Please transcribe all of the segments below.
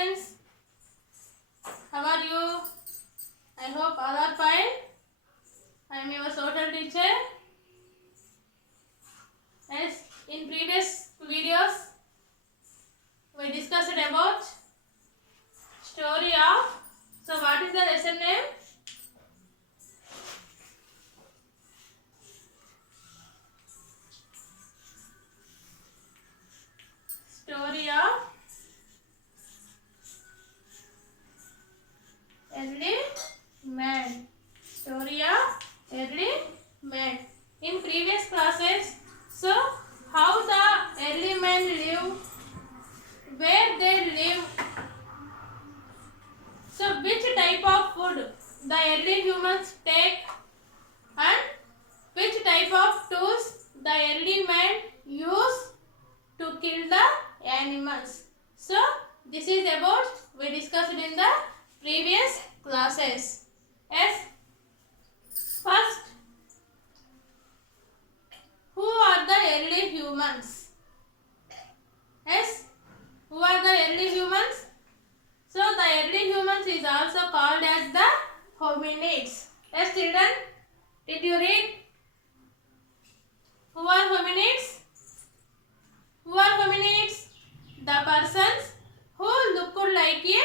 students, how are you? I hope all are fine. I am your social teacher. Yes, in previous videos we discussed about story of. So what is the lesson name? Story of early man. Story of early man. In previous classes, so how the early men live, where they live, so which type of food the early humans take, and which type of tools the early men use to kill the animals. So this is about we discussed in the previous classes. Yes. First, who are the early humans? Yes. Who are the early humans? So the early humans is also called as the hominids. Yes, children. Did you read? Who are hominids? Who are hominids? The persons who look like a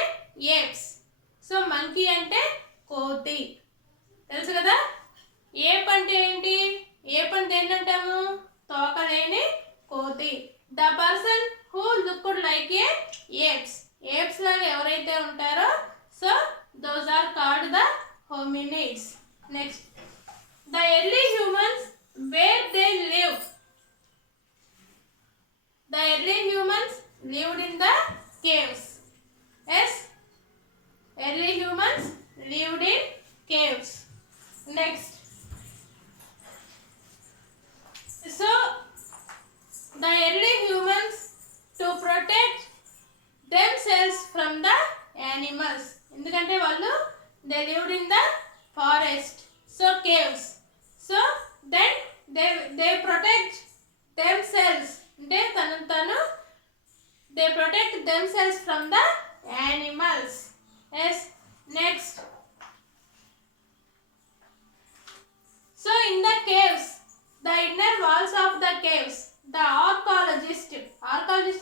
apes. So monkey అంటే కోతి. తెలుసు కదా? ఏప్ అంటే ఏంటి? ఏప్ అంటే ఏంటంటాము? తోక లేని కోతి. The person who look like a apes. Apes లాగా ఎవరైతే ఉంటారో so those are called the hominids. Next, the early humans, where they live. The early humans lived in the caves. Yes, early humans lived in caves. Next, so the early humans to protect themselves from the animals. ఎందుకంటే వాళ్ళు they lived in the forest, so caves. So then they protect themselves. అంటే తను they protect themselves from the animals. Yes. Next, so in the caves, the inner walls of the caves, the archaeologist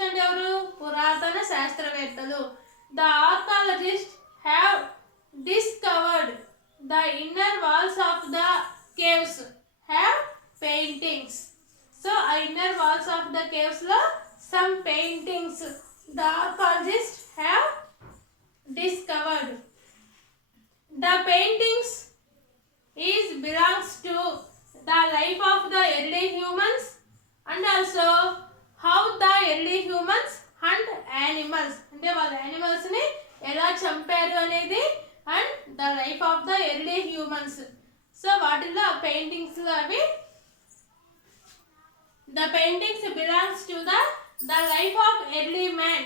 అంటే ఎవరు? పురాతన శాస్త్రవేత్తలు. The archaeologists have discovered the inner walls of the caves have paintings. So inner walls of the caves lo some paintings the archaeologists have discovered. The paintings is belongs to the life of the early humans and also how the early humans hunt animals. అంటే వాళ్ళ animals ని ఎలా చంపారు అనేది and the life of the early humans. So వాటిల్లో paintings లో అవి the paintings belongs to the life of early man.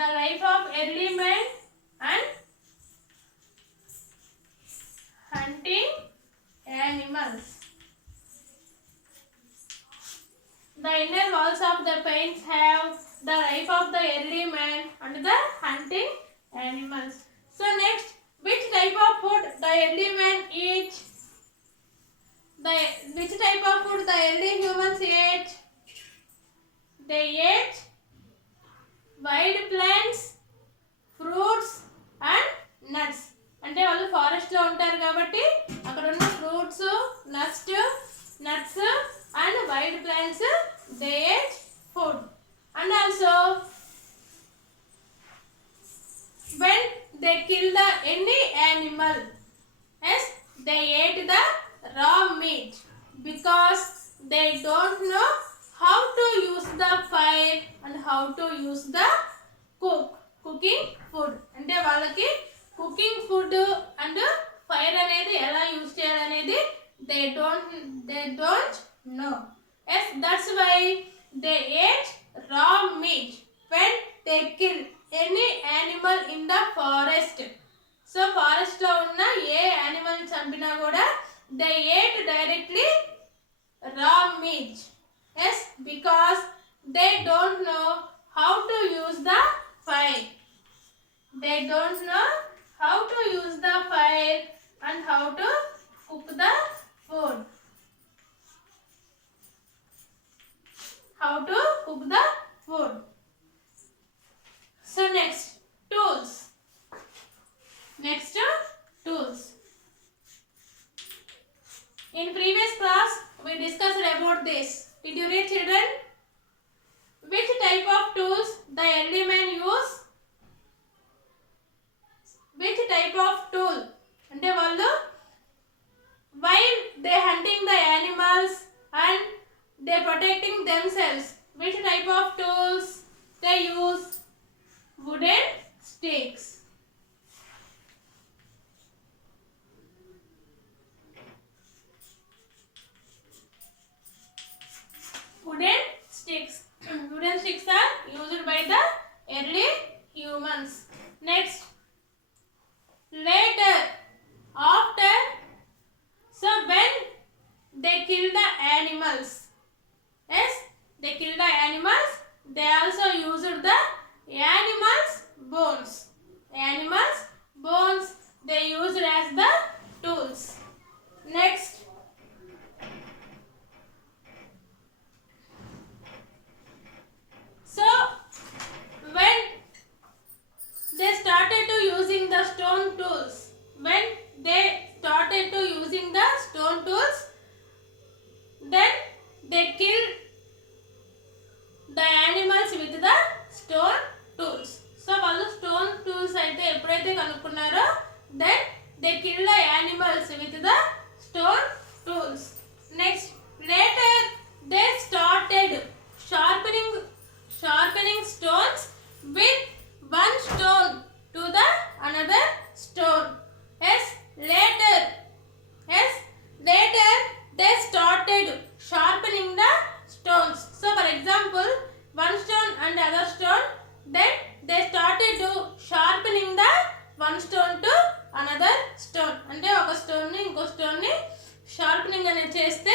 The life of early man and hunting animals. The inner walls of the paints have the life of the early man and the hunting animals. So next, which type of food the early man eat? Which type of food the early humans ate? They ate wild plants, fruits and nuts. అంటే వాళ్ళు forest లో ఉంటారు కాబట్టి అక్కడ ఉన్న fruits, nuts and wild plants they ate food. And also when they kill the any animal, yes, they ate the raw meat because they don't know how to use the fire and how to use the cooking food. అంటే వాళ్ళకి cooking food and fire అనేది ఎలా use చేయాలనేది they don't know. Yes, that's why they ate raw meat when they kill any animal in the forest. So forest లో ఉన్న ఏ animal చంపినా కూడా they ate directly raw meat. Yes, because they don't know how to use the fire. They don't know how to use the fire and how to cook the food. How to cook the food. So next, tools. Next, tools. In previous class, we discussed about this. Did you read, children? Which type of tools the early men use? Which type of tool? అంటే వాళ్ళు while they hunting the animals and they protecting themselves, which type of tools they use? Wooden sticks. Wooden sticks. Wooden sticks are used by the early humans. Next, later, after, so when they kill the animals, yes, they kill the animals, they also used the animals bones. Animals bones they used as the tools. Next, so when they started to using the stone tools, when they started to using the stone tools, then they killed the animals with the stone tools. So వాళ్ళు stone tools అయితే ఎప్పుడైతే కనుక్కున్నారో then they kill the animals with the stone tools. Next, later they started sharpening stones with one stone to the another stone. Yes, later they started sharpening the stones. So for example, one stone and other stone, then they started to sharpening the one stone to another stone. అంటే ఒక stone ని ఇంకో stone ని sharpening అనేది చేస్తే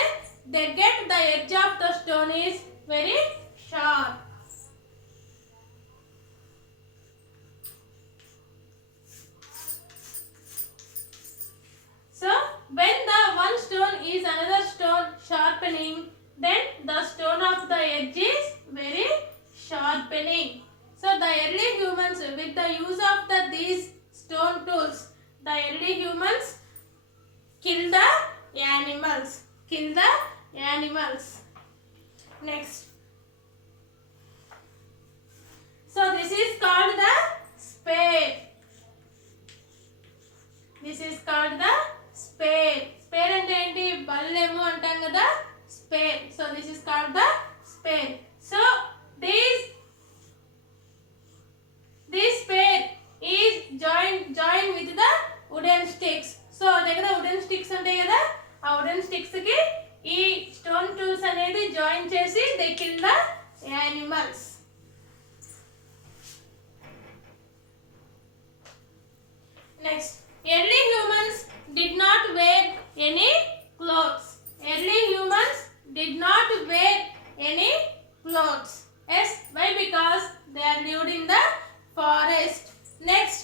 they get the edge of the stone is very sharp. So when the one stone is another stone sharpening, then the stone of the edge is very sharpening. So the early humans, with the use of these stone tools, the early humans kill the animals. Next, so this is called the spade. This is called the spade. Spade అంటే ఏంటి? బల్లెము అంటాం కదా, spade. So this is called the spade. So this spade is joined with the wooden sticks. So దగ్గర wooden sticks ఉంటాయి కదా, ఆ wooden sticks కి ఈ stone tools అనేది జాయిన్ చేసి they kill the animals. Next, early humans did not wear any clothes. Early humans did not wear any clothes. Yes, why? Because they are lived in the forest. Next,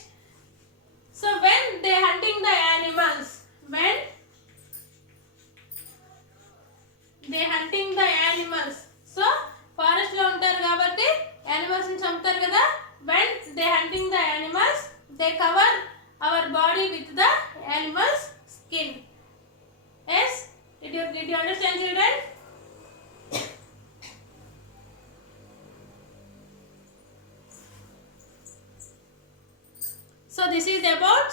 so when they hunting the animals, when they hunting the animals, so forest లో ఉంటారు కాబట్టి animals ని చంపుతారు కదా, when they hunting the animals, they cover our body with the animal's skin. Yes, did you understand, children? So this is about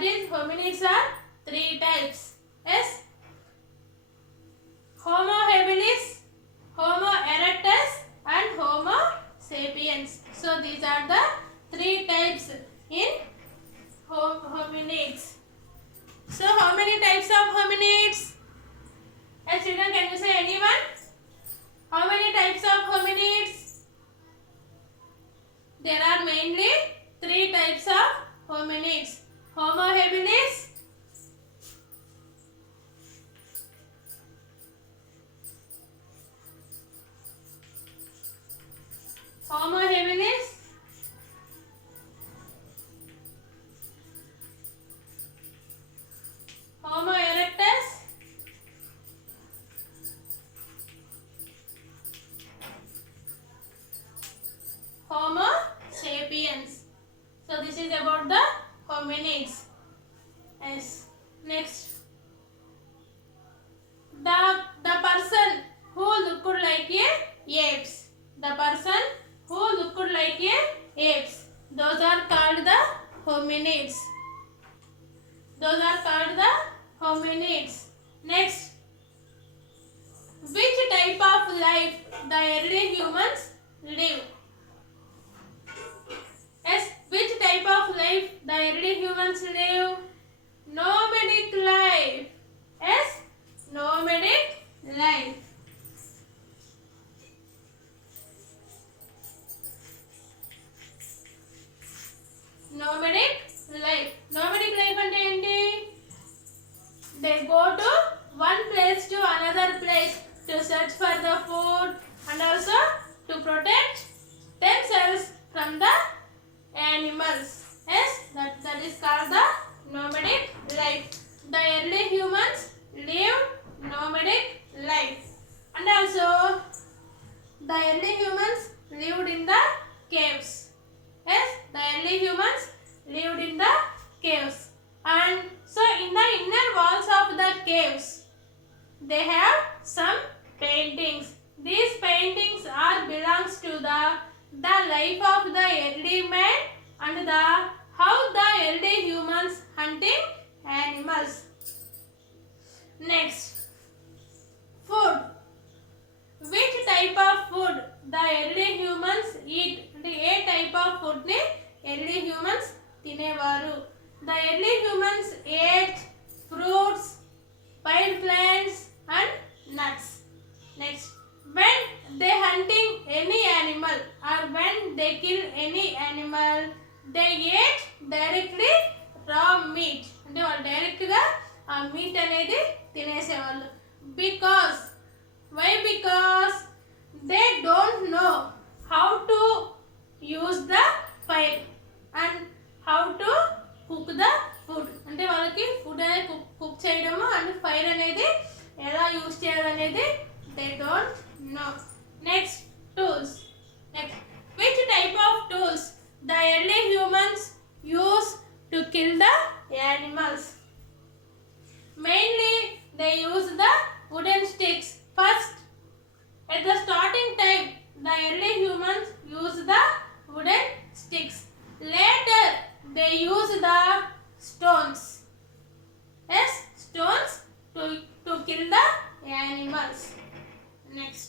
That is, hominids are 3 types. Yes, Homo habilis, Homo erectus, and Homo sapiens. So these are the 3 types in hominids. So how many types of hominids? Yes, children, can you say anyone? How many types of hominids? There are mainly 3 types of hominids. Homo habilis, Homo habilis, Homo erectus, Homo sapiens. So this is about the hominids. Yes. Next, the person who looked like a apes. The person who looked like a apes. Those are called the hominids. Those are called the hominids. Next, which type of life the early humans live? Yes, which type of life the early humans live? Nomadic life. Yes, nomadic life. Nomadic life. Nomadic life అంటే ఏంటి? They go to one place to another place to search for the food and also to protect themselves from the animals. Yes, that is called the nomadic life. The early humans lived nomadic life. And also the early humans lived in the caves. Yes, the early humans lived in the caves. And so in the inner walls of the caves, they have some paintings. These paintings are belongs to the life of the early man and the how the early humans hunting animals. Next, food. Which type of food the early humans eat? The A type of food ని early humans తినేవారు? The early humans ate fruits, wild plants and nuts. Next, when they hunting any animal or when they kill any animal, they ate directly raw meat. అంటే వాళ్ళు direct గా ఆ meet అనేది తినేసేవాళ్ళు. Because why? Because they don't know how to use the fire and how to cook the food. అంటే వాళ్ళకి food అనేది cook చేయడము and fire అనేది ఎలా యూజ్ చేయాలనేది they don't know. Next, tools. Next, which type of tools the early humans use to kill the animals? Mainly they use the wooden sticks. First, at the starting time, the early humans use the wooden sticks. Later, they use the stones. Yes, stones to kill the animals. Next,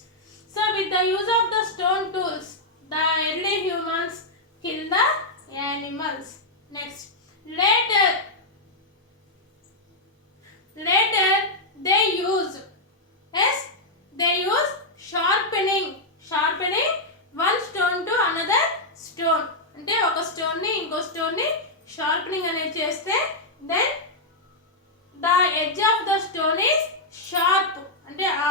so with the use of the stone tools, the early humans kill the animals. Next, later they use, yes, they use sharpening one stone to another stone. అంటే ఒక stone ని ఇంకో stone ని sharpening అనేది చేస్తే then the edge of the stone is sharp. అంటే ఆ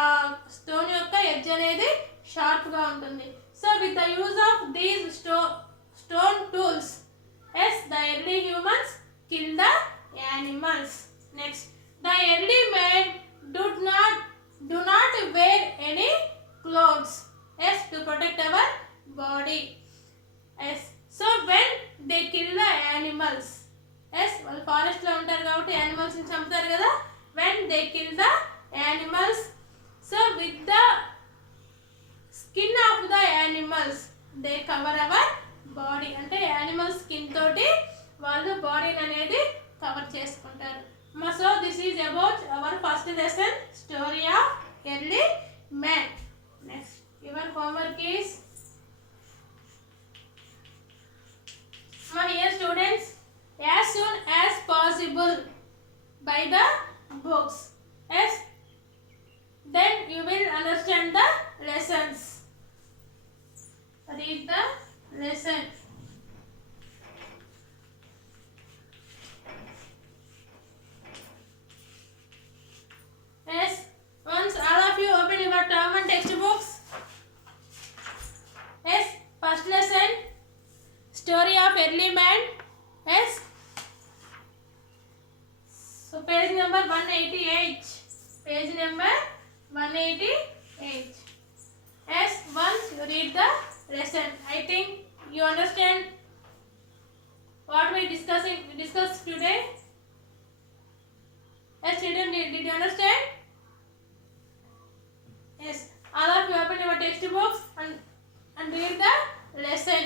stone యొక్క ఎడ్జ్ అనేది షార్ప్ గా ఉంటుంది. So with the use of these stone tools, yes, the early humans kill the animals. Next, the early men do not wear any clothes, yes, to protect our body. Yes, so when they kill the animals, yes, వాళ్ళు forest లో ఉంటారు కాబట్టి animals ని చంపుతారు కదా. when they kill the animals, so with the skin of the animals they cover our body. అంటే animal skin తోటి వాళ్ళు బాడీని అనేది కవర్ చేసుకుంటారు. So this is about our first lesson story of early man. Next your homework is here students, as soon as possible by the books. Yes, then you will understand the lessons. Read the lesson. Yes, once all of you open your term and textbooks. Yes, first lesson story of early man. Yes, so page number 188. Page number 188. Yes, once you read the lesson, I think you understand what we discussed today. Yes, children, did you understand? Yes, all of you open your textbooks and read the lesson.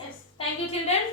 Yes, thank you children.